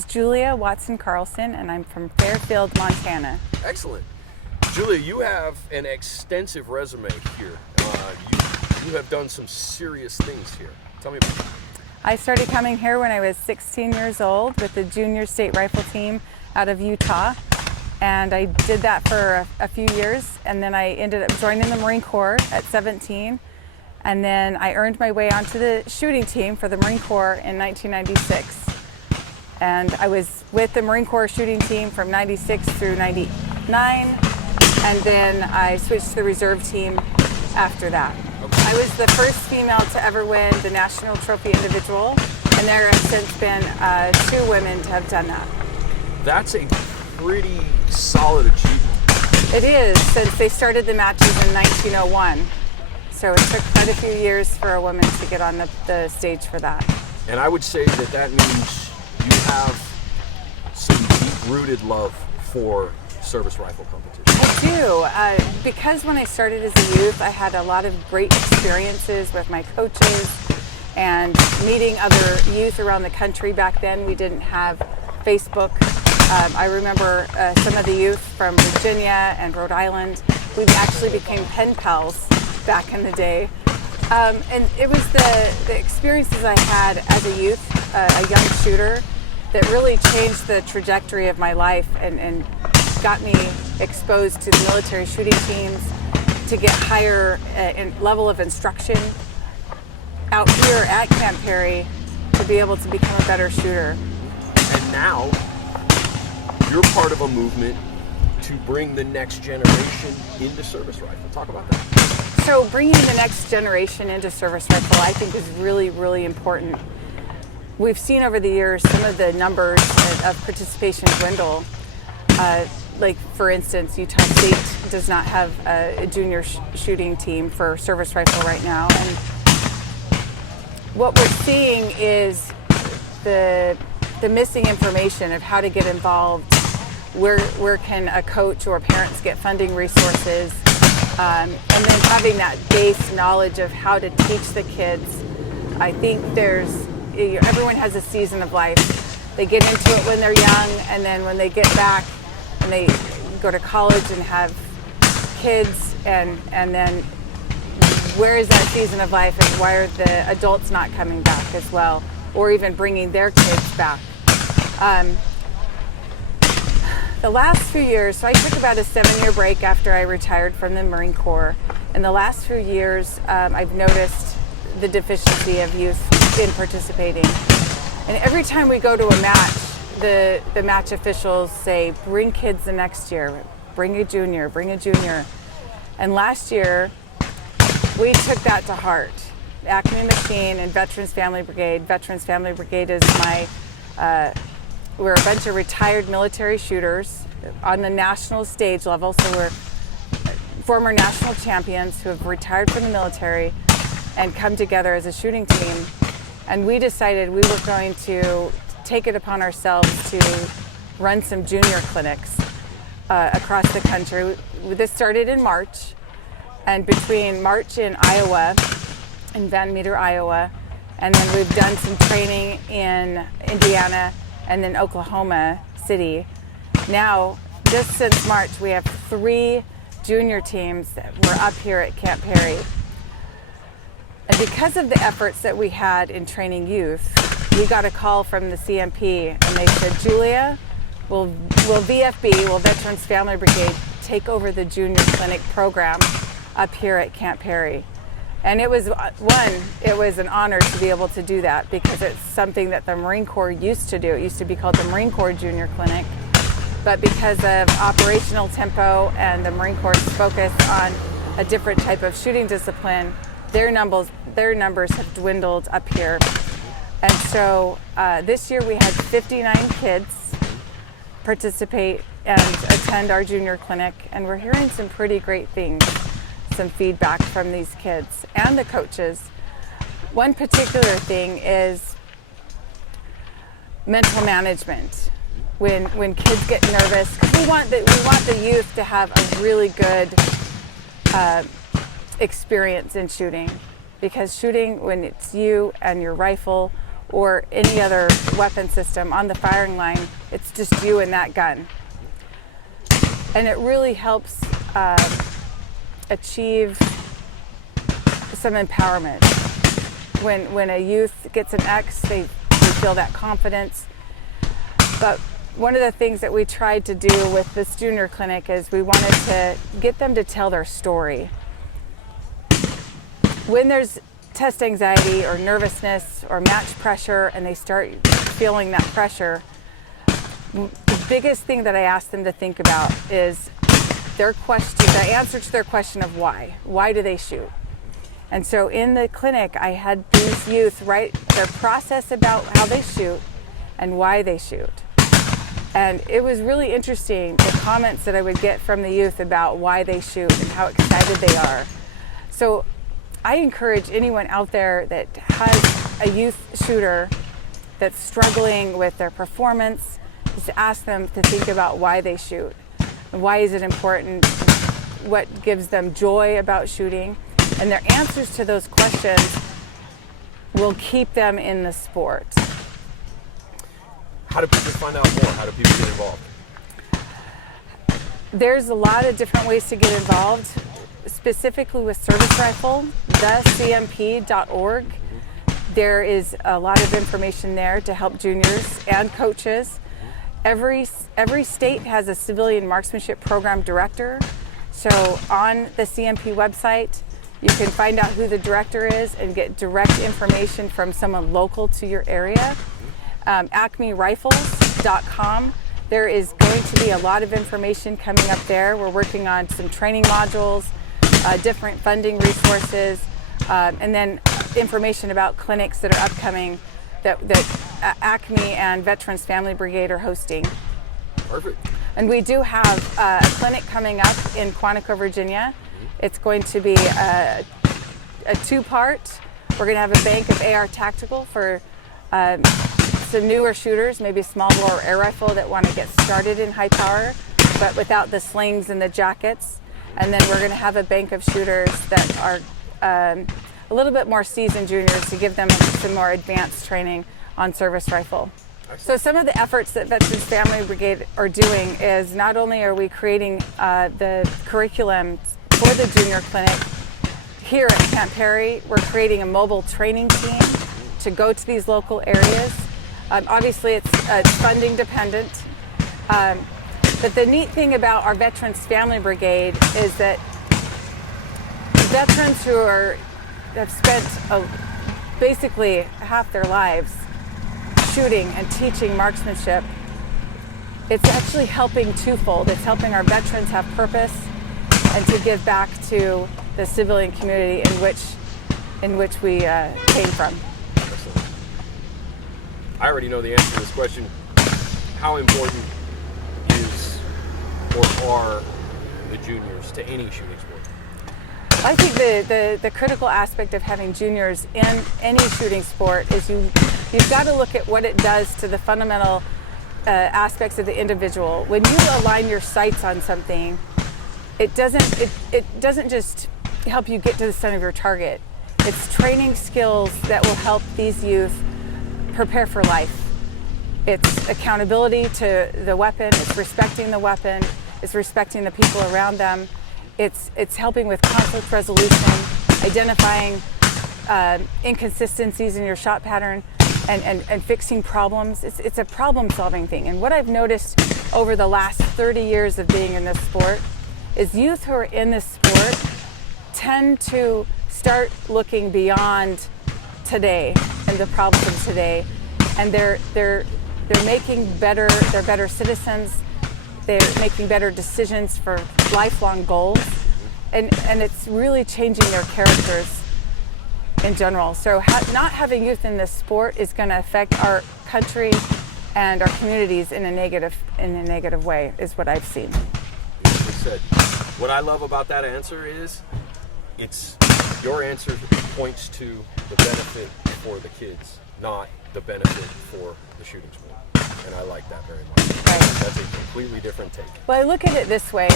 is Julia Watson-Carlson, and I'm from Fairfield, Montana. Excellent. Julia, you have an extensive resume here. You have done some serious things here. Tell me about it. I started coming here when I was 16 years old with the junior state rifle team out of Utah. And I did that for a few years, and then I ended up joining the Marine Corps at 17. And then I earned my way onto the shooting team for the Marine Corps in 1996. And I was with the Marine Corps shooting team from 96 through 99. And then I switched to the Reserve Team after that. I was the first female to ever win the National Trophy Individual, and there have since been 2 women to have done that. That's a pretty solid achievement. It is, since they started the matches in 1901. So it took quite a few years for a woman to get on the stage for that. And I would say that means you have some deep-rooted love for service rifle competition. I do, because when I started as a youth, I had a lot of great experiences with my coaches and meeting other youth around the country. Back then we didn't have Facebook. I remember some of the youth from Virginia and Rhode Island. We actually became pen pals back in the day. And it was the experiences I had as a youth, a young shooter, that really changed the trajectory of my life and got me exposed to the military shooting teams, to get higher level of instruction out here at Camp Perry, to be able to become a better shooter. And now you're part of a movement to bring the next generation into service rifle. Talk about that. So bringing the next generation into service rifle, I think, is really, really important. We've seen over the years some of the numbers of participation dwindle. Like, for instance, Utah State does not have a junior shooting team for service rifle right now. And what we're seeing is the missing information of how to get involved, where can a coach or parents get funding resources, and then having that base knowledge of how to teach the kids. I think everyone has a season of life. They get into it when they're young, and then when they get back and they go to college and have kids, and then where is that season of life, and why are the adults not coming back as well, or even bringing their kids back? The last few years, so I took about a 7-year break after I retired from the Marine Corps. In the last few years, I've noticed the deficiency of youth in participating. And every time we go to a match, the match officials say, bring kids the next year, bring a junior, bring a junior. And last year, we took that to heart. Acme Machine and Veterans Family Brigade. Veterans Family Brigade is we're a bunch of retired military shooters on the national stage level, so we're former national champions who have retired from the military and come together as a shooting team. And we decided we were going to take it upon ourselves to run some junior clinics across the country. This started in March, and between March in Iowa, in Van Meter, Iowa, and then we've done some training in Indiana and then Oklahoma City. Now, just since March, we have 3 junior teams that were up here at Camp Perry. And because of the efforts that we had in training youth, we got a call from the CMP, and they said, Julia, will Veterans Family Brigade take over the junior clinic program up here at Camp Perry? And it was an honor to be able to do that, because it's something that the Marine Corps used to do. It used to be called the Marine Corps Junior Clinic. But because of operational tempo and the Marine Corps' focus on a different type of shooting discipline, their numbers have dwindled up here. And so this year we had 59 kids participate and attend our junior clinic, and we're hearing some pretty great things. Some feedback from these kids and the coaches. One particular thing is mental management. When kids get nervous, 'cause we want the youth to have a really good experience in shooting, because shooting, when it's you and your rifle or any other weapon system on the firing line. It's just you and that gun. And it really helps achieve some empowerment. When a youth gets an X, they feel that confidence. But one of the things that we tried to do with this junior clinic is we wanted to get them to tell their story. When there's test anxiety or nervousness or match pressure and they start feeling that pressure, the biggest thing that I ask them to think about is their question, the answer to their question of why. Why do they shoot? And so in the clinic, I had these youth write their process about how they shoot and why they shoot. And it was really interesting, the comments that I would get from the youth about why they shoot and how excited they are. So I encourage anyone out there that has a youth shooter that's struggling with their performance is to ask them to think about why they shoot. Why is it important? What gives them joy about shooting? And their answers to those questions will keep them in the sport. How do people find out more? How do people get involved? There's a lot of different ways to get involved, specifically with service rifle, thecmp.org. There is a lot of information there to help juniors and coaches. Every state has a civilian marksmanship program director. So on the CMP website, you can find out who the director is and get direct information from someone local to your area. acmerifles.com. There is going to be a lot of information coming up there. We're working on some training modules, different funding resources, and then information about clinics that are upcoming that Acme and Veterans Family Brigade are hosting. Perfect. And we do have a clinic coming up in Quantico, Virginia. It's going to be a two-part. We're going to have a bank of AR tactical for some newer shooters, maybe small bore air rifle that want to get started in high power, but without the slings and the jackets. And then we're going to have a bank of shooters that are a little bit more seasoned juniors to give them some more advanced training on service rifle. So some of the efforts that Veterans Family Brigade are doing is not only are we creating the curriculum for the junior clinic here at Camp Perry, we're creating a mobile training team to go to these local areas. Obviously it's funding dependent, but the neat thing about our Veterans Family Brigade is that veterans who have spent basically half their lives shooting and teaching marksmanship, it's actually helping twofold. It's helping our veterans have purpose and to give back to the civilian community in which we came from. Excellent. I already know the answer to this question. How important is or are the juniors to any shooting sport? I think the critical aspect of having juniors in any shooting sport is you've got to look at what it does to the fundamental aspects of the individual. When you align your sights on something, it doesn't just help you get to the center of your target. It's training skills that will help these youth prepare for life. It's accountability to the weapon, it's respecting the weapon, it's respecting the people around them. It's helping with conflict resolution, identifying inconsistencies in your shot pattern, and fixing problems. It's a problem-solving thing. And what I've noticed over the last 30 years of being in this sport is youth who are in this sport tend to start looking beyond today and the problems of today, and they're making better. They're better citizens. They're making better decisions for lifelong goals, and it's really changing their characters in general. So not having youth in this sport is going to affect our country and our communities in a negative way, is what I've seen. Beautifully said. What I love about that answer is your answer points to the benefit for the kids, not the benefit for the shooting sport. And I like that very much. Right. That's a completely different take. Well, I look at it this way.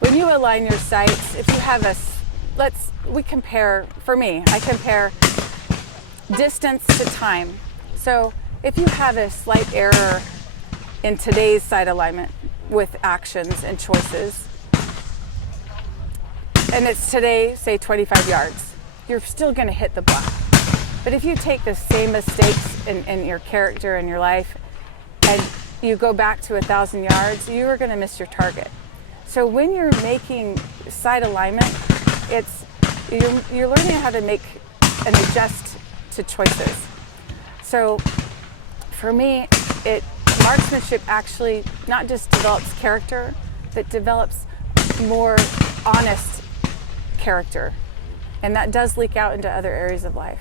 When you align your sights, if you have I compare distance to time. So if you have a slight error in today's sight alignment with actions and choices, and it's today, say 25 yards, you're still going to hit the black. But if you take the same mistakes in your character and your life, and you go back to 1,000 yards, you are going to miss your target. So when you're making sight alignment, you're learning how to make and adjust to choices. So for me, marksmanship actually not just develops character, but develops more honest character. And that does leak out into other areas of life.